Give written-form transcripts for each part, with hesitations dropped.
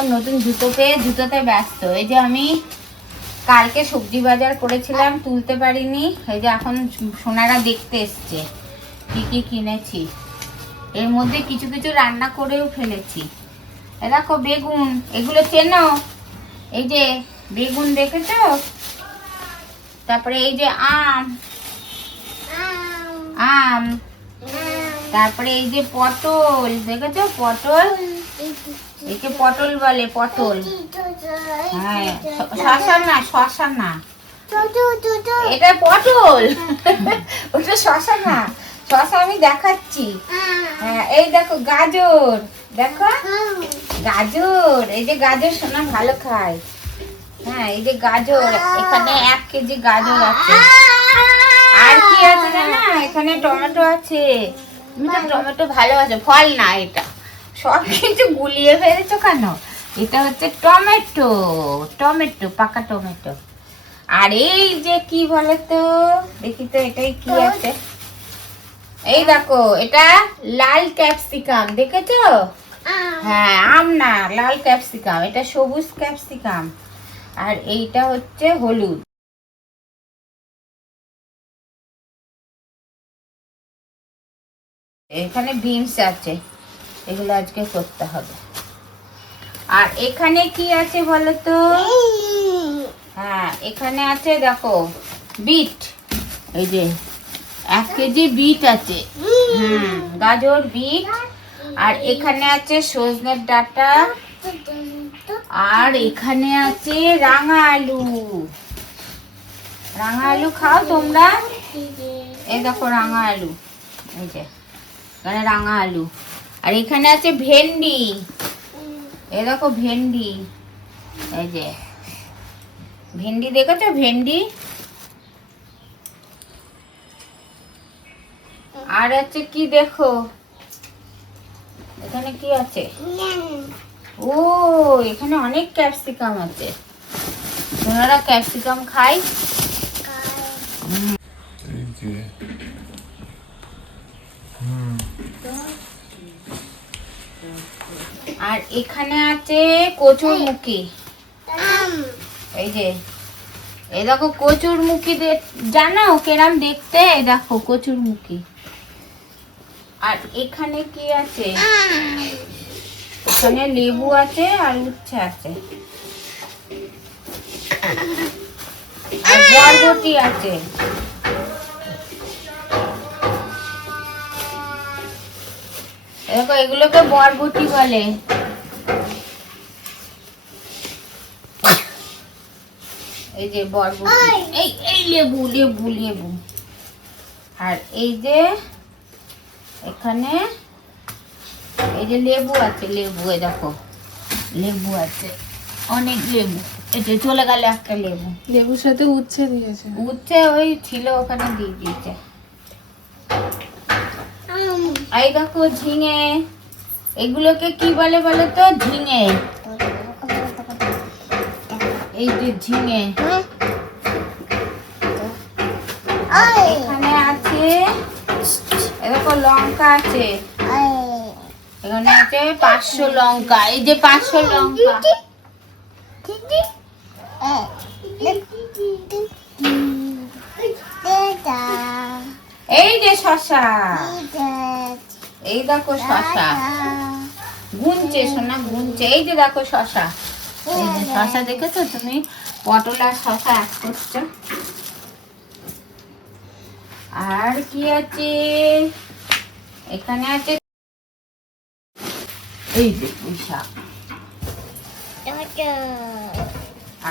এখন নতুন জুতো পেয়ে জুতোতে ব্যস্ত। এই যে আমি কালকে সবজি বাজার করেছিলাম, তুলতে পারিনি। এই যে এখন সোনারা দেখতে এসছে কি কি কিনেছি। এর মধ্যে কিছু কিছু রান্না করেও ফেলেছি। এ দেখো বেগুন, এগুলো চেনো? এই যে বেগুন দেখেছো? তারপরে এই যে আম, আম, তারপরে এই যে পটল দেখেছো? পটল, একে পটল বলে, পটল। হ্যাঁ, শশা না, শশা না, এটা পটল। ওটা শশা না, শশা আমি দেখাচ্ছি। হ্যাঁ, এই দেখো গাজর, দেখো গাজর, এই যে গাজর সোনা ভালো খায়। হ্যাঁ, এই যে গাজর, এখানে 1 কেজি গাজর আছে। আর কি আছে জানো? এখানে টমেটো আছে। তুমি তো টমেটো ভালোবাসো, ফল না এটা। সব কিছু গুলিয়ে ফেলেছো কেন? এটা হচ্ছে টমেটো, টমেটো, পাকা টমেটো। আর এই যে কি বলে তো, দেখি তো এটাই কি আছে। এই দেখো, এটা লাল ক্যাপসিকাম, দেখেছো? হ্যাঁ, আম না, লাল ক্যাপসিকাম, এটা সবুজ ক্যাপসিকাম। আর এইটা হচ্ছে হলুদ। এখানে বিনস আছে, এগুলো আজকে করতে হবে। আর এখানে কি আছে বলো তো? হ্যাঁ, এখানে আছে দেখো বিট, এই যে 1 কেজি বিট আছে। গাজর, বিট। আর এখানে আছে সজনের ডাঁটা। আর এখানে আছে রাঙা আলু। রাঙা আলু খাও তোমরা? এই দেখো রাঙা আলু, এই যে এখানে রাঙা আলু। আর এখানে আছে ভেন্ডি, এই দেখো ভেন্ডি, এই যে ভেন্ডি দেখেছো? ভেন্ডি। আর আছে কি দেখো, এখানে কি আছে? ও, এখানে অনেক ক্যাপসিকাম আছে। ওনারা ক্যাপসিকাম খায়। আর এখানে আছে কচুরমুখী, এই যে এই দেখো কচুরমুখী, জানো কেরাম দেখতে? এই দেখো কচুরমুখী। আর এখানে কি আছে? এখানে লেবু আছে আর উচ্ছে আছে, আর বরবটি আছে। দেখো এগুলোকে বরবটি বলে। এই যে বরবটি, এই লেবু, লেবু, লেবু। আর এই যে এখানে এই যে লেবু আছে, লেবু, এই দেখো লেবু আছে, অনেক লেবু। এটা চলে গেল একটা লেবু। লেবুর সাথে উচ্ছে দিয়েছে। উচ্ছে ওই ছিল, ওখানে দিয়ে দিয়েছে। এই দেখো ঝিঙে, এগুলোকে কি বলে বলো তো? ঝিঙে, এই যে ঝিঙে। এখানে আছে দেখো লঙ্কা আছে, এখানে আছে 500 লঙ্কা, এই যে 500 লঙ্কা। এই যে শশা, এই দেখো শশা গুনছে সোনা, গুনছে। এই যে দেখো শশা, এই যে শশা দেখেছো তুমি? পটল আর শশা এক করছো। আর কি আছে এখানে? আছে এই যে পুঁই শাক।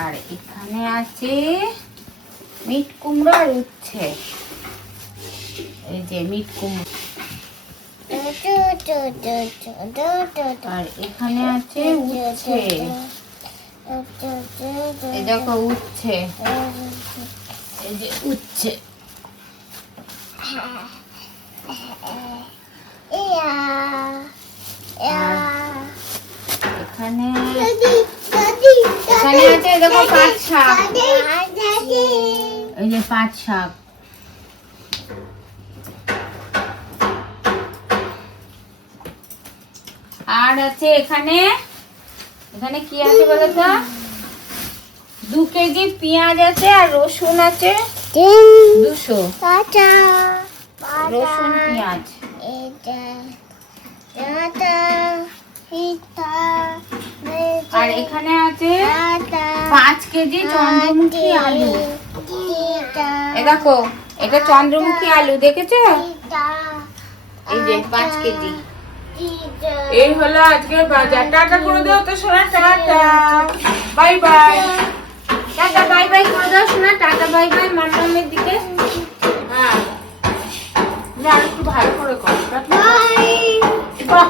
আর এখানে আছে মিট কুমড়ো আর উচ্ছে, এই যে মিট কুমড়ো। আর এখানে আছে উচ্ছে, এই দেখো উচ্ছে, এই যে উচ্ছে। এখানে এখানে আছে দেখো পাট শাক, এই যে পাট শাক। আর আছে এখানে এখানে কি আছে বলো তো? 2 কেজি পেঁয়াজ আছে আর রসুন আছে 200। রসুন পেঁয়াজ। আর এখানে আছে 5 কেজি চন্দ্রমুখী আলু। এ দেখো, এটা চন্দ্রমুখী আলু, দেখেছো? এই যে 5 কেজি। এই হলো আজকের বাজার। টাটা করে দাও তো সোনা, tata bye bye. Tata bye bye করে দাও সোনা, টাটা বাই বাই মামামের দিকে। হ্যাঁ, আর একটু ভালো করে কর। বাই। বাহ।